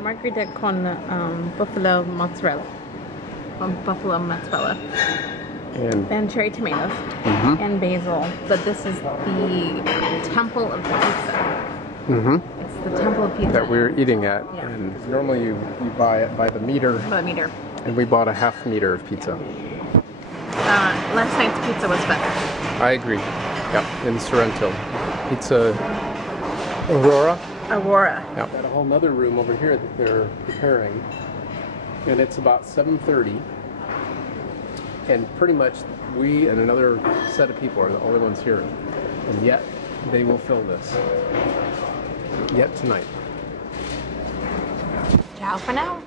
Margherita con buffalo mozzarella. Buffalo mozzarella. And cherry tomatoes. And basil. But this is the temple of pizza. It's the temple of pizza. That we're eating at. Yeah. And normally you buy it by the meter. By the meter. And we bought a half meter of pizza. Last night's pizza was better. I agree. Yeah, in Sorrento. Pizza Aurora. Aurora. Yeah. Got a whole nother room over here that they're preparing. And it's about 7:30. And pretty much we and another set of people are the only ones here. And yet they will fill this. Yet tonight. Ciao for now.